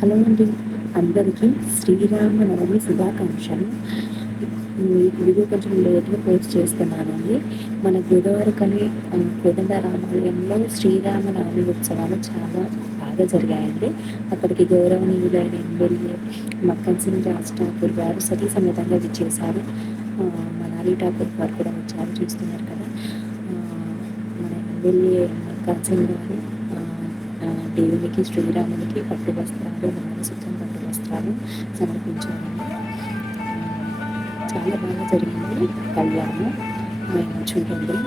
Hello అండి, అందరికీ శ్రీరామనవమి శుభాకాంక్షలు. వీడియో కొంచెం లేట్గా పోస్ట్ చేస్తున్నానండి. మన గోదావరికని కోదండ రామాలయంలో శ్రీరామనవమి ఉత్సవాలు చాలా బాగా జరిగాయండి. అక్కడికి గౌరవనీయులైన ఎమ్మెల్యే మక్కన్ సింగ్ రాజ్ ఠాకూర్ గారు సతీ సమేతంగా విచ్చేశారు. మనాలి ఠాకూర్ గారు కూడా వచ్చారు, చూస్తున్నారు కదా. మన ఎమ్మెల్యే మక్కన్ సింగ్ గారు దేవునికి శ్రీరామునికి పట్టు వస్త్రాలు, మంగళసూత్రం పట్టు వస్త్రాలు సమర్పించారండి. చాలా బాగా జరిగింది కళ్యాణం. చూడండి.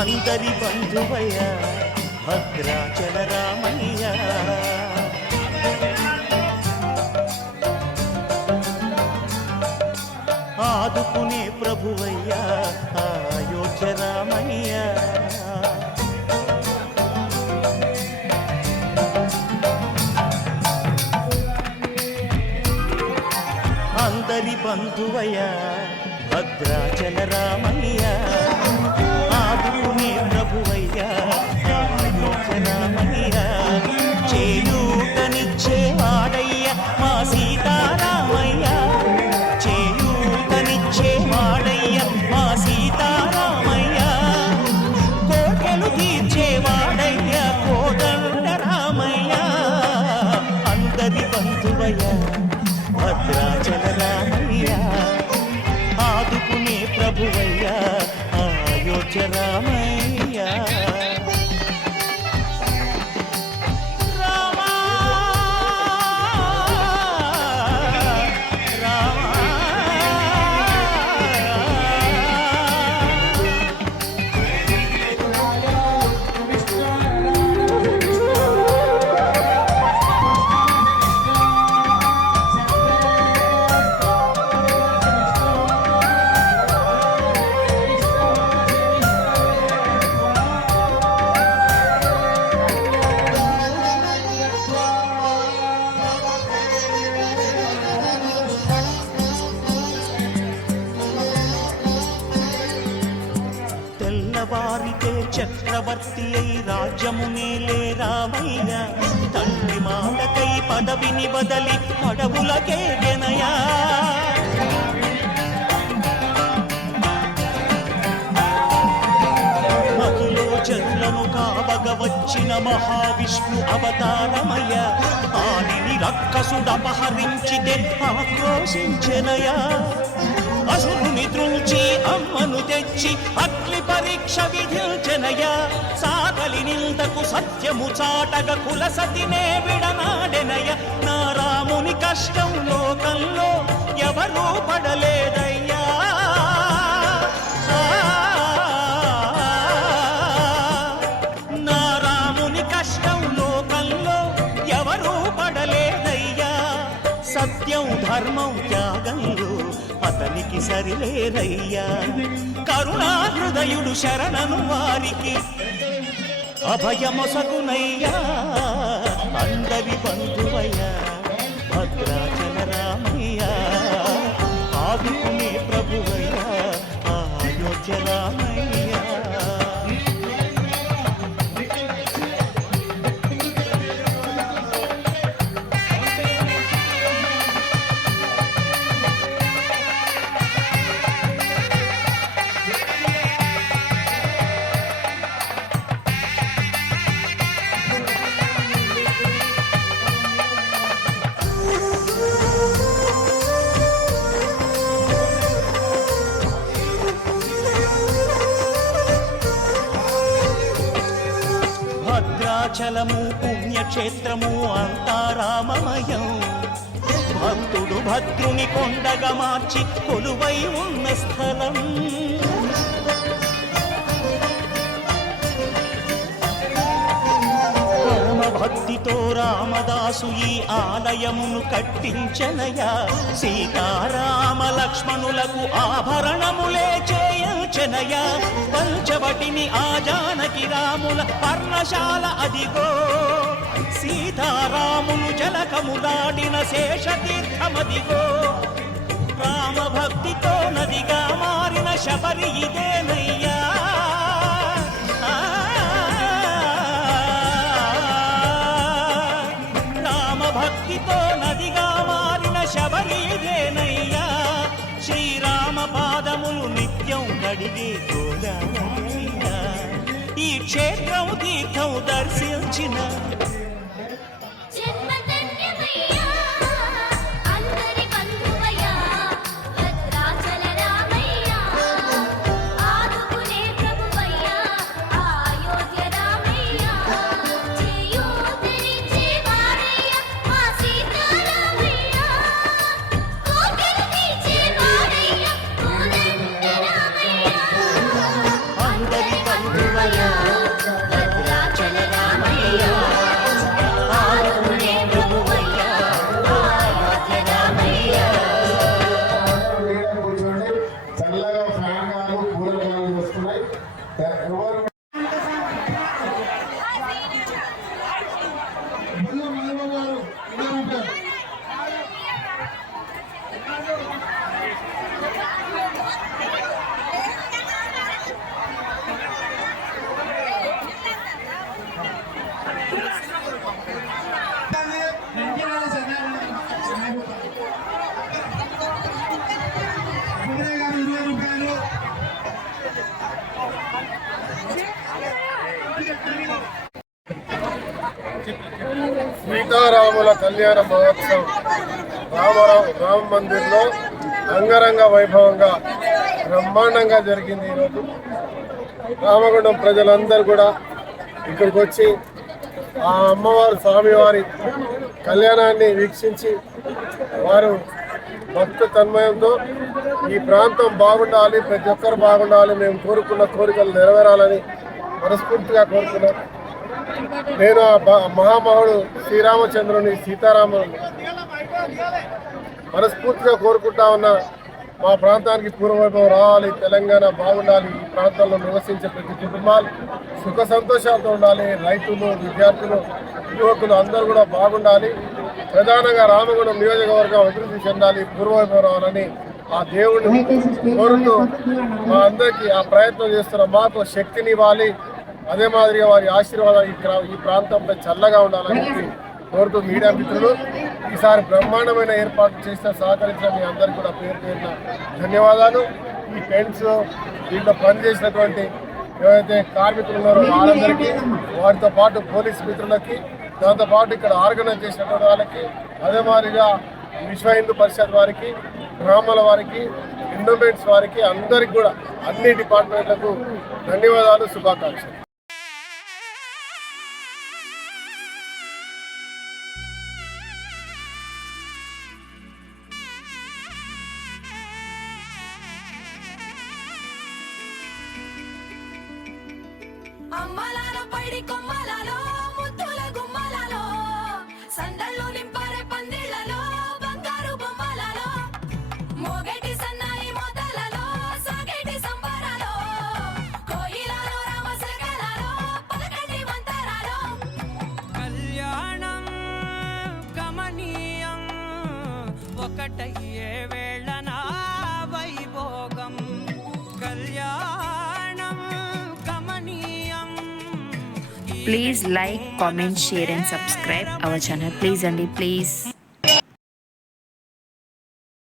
అందరి బంధువయ్య భద్రాచల రామయ్య, ఆదుకునే ప్రభువయ్య అయోధ్య రామయ్య. అందరి బంధువయ్య భద్రాచల రామయ్య, ఆదుకునే ప్రభువయ్య అయోధ్య రామయ్య. చేయూతనిచ్చే వాడయ్య మా సీతారామయ్య, చేయూతనిచ్చే వాడయ్య మా సీతారామయ్య. కోటలు తీర్చే వాడయ్య కోదండ రామయ్య. అందరి బంధువయ్య భద్రాచల రామయ్య, ఆదుకునే ప్రభువయ్య అయోధ్య రామయ్య. తెల్లవారితే చక్రవర్తి అయి రాజ్యమునేలే రామయ్య, తండ్రి మాటకై పదవిని బదలి అడవులకే గెనయా. మహిలో జనులను కావగ వచ్చిన మహావిష్ణు అవతారమయ్య, ఆనిని రక్కసుడపహరించితే ఆక్రోశించెనయా. అసురుని త్రుంచి అమ్మను తెచ్చి అగ్ని పరీక్ష విధించెనయ. సాగలి నిందకు సత్యము చాటగ కుల సతినే విడనాడెనయ. నా రాముని కష్టం లోకంలో ఎవరూ పడలేదయ్యా. నా రాముని కష్టం లోకంలో ఎవరూ పడలేదయ్యా. సత్యం ధర్మం త్యాగంలో అతనికి సరిలేరయ్యా. కరుణా హృదయుడు శరణను వారికి అభయమొసగునయ్యా. అందరి బంధువయ్య భద్రాచల రామయ్య, ఆదుకునే ప్రభువయ్య అయోధ్య రామయ్య. భద్రాచలము పుణ్యక్షేత్రము అంతా రామమయం. భక్తుడు భద్రుని కొండగా మార్చి కొలువై ఉన్న స్థలం. పరమ భక్తితో రామదాసు ఈ ఆలయమును కట్టించనయా. సీతారామ లక్ష్మణులకు ఆభరణములే చేయించనయా. పంచవటిని ఆ జానకి రాముల పర్ణశాల అదిగో. సీతారాములు జలకములాడిన శేషతీర్థమదిగో. రామ భక్తితో నదిగా మారిన శబరి ఇదేనయ్యా. రామ భక్తితో నదిగా మారిన శబరి ఇదేనయ్యా. శ్రీరామ పాదములు నిత్యం కడిగే గోదావరియా. ఈ క్షేత్రం తీర్థం దర్శించిన చల్లగా ఫ్యాన్ గాను కూలర్ గాను వస్తున్నాయి. సీతారాముల కళ్యాణ మహోత్సవం రామ మందిర్లో అంగరంగ వైభవంగా బ్రహ్మాండంగా జరిగింది. ఈరోజు రామగుండం ప్రజలందరూ కూడా ఇక్కడికి వచ్చి ఆ అమ్మవారు స్వామివారి కళ్యాణాన్ని వీక్షించి వారు భక్త తన్మయంతో ఈ ప్రాంతం బాగుండాలి, ప్రతి ఒక్కరు బాగుండాలి, మేము కోరుకున్న కోరికలు నెరవేరాలని మనస్ఫూర్తిగా కోరుకున్నాం. నేను ఆ మహామహుడు శ్రీరామచంద్రుని సీతారాముని మనస్ఫూర్తిగా కోరుకుంటా ఉన్నా. మా ప్రాంతానికి పూర్వవైభవం రావాలి, తెలంగాణ బాగుండాలి, ఈ ప్రాంతంలో నివసించే ప్రతి కుటుంబాలు సుఖ సంతోషాలతో ఉండాలి, రైతులు, విద్యార్థులు, యువకులు అందరూ కూడా బాగుండాలి. ప్రధానంగా రామగుండం నియోజకవర్గం అభివృద్ధి చెందాలి, పూర్వవైభవం రావాలని ఆ దేవుడిని కోరుతూ మా అందరికీ ఆ ప్రయత్నం చేస్తున్న మాకు శక్తిని ఇవ్వాలి. అదే మాదిరిగా వారి ఆశీర్వాదం ఈ ప్రాంతంపై చల్లగా ఉండాలని చెప్పి కోరుతూ మీడియా మిత్రులు ఈసారి బ్రహ్మాండమైన ఏర్పాటు చేసిన సహకరించిన మీ అందరికీ కూడా పేరు పేరున ధన్యవాదాలు. ఈ టెంట్స్ దీంట్లో పనిచేసినటువంటి ఏవైతే కార్మికులు ఉన్నారో వాళ్ళందరికీ, వారితో పాటు పోలీస్ మిత్రులకి, దాంతోపాటు ఇక్కడ ఆర్గనైజ్ చేసినటువంటి వాళ్ళకి, అదే మాదిరిగా విశ్వ హిందూ పరిషత్ వారికి, బ్రాహ్మణుల వారికి, ఎండోమెంట్స్ వారికి, అందరికి కూడా అన్ని డిపార్ట్మెంట్లకు ధన్యవాదాలు, శుభాకాంక్షలు. అమ్మలాలో పైడి కొమ్మలలో ముద్దుల గుమ్మలలో సందళ్ళు నింపారే పందిళ్లలో బంగారు బొమ్మలలో మోగేటి సన్నాయి మోతలలో సాగేటి సంబరాలో కోయిలలో రామసగలలో పలకటి మంతరాలో కళ్యాణం గమనీయం ఒకటయ్యే వేళనా వైభోగం కళ్యాణం గమనీయం. Please like, comment, share and subscribe our channel. Please, Andy, please.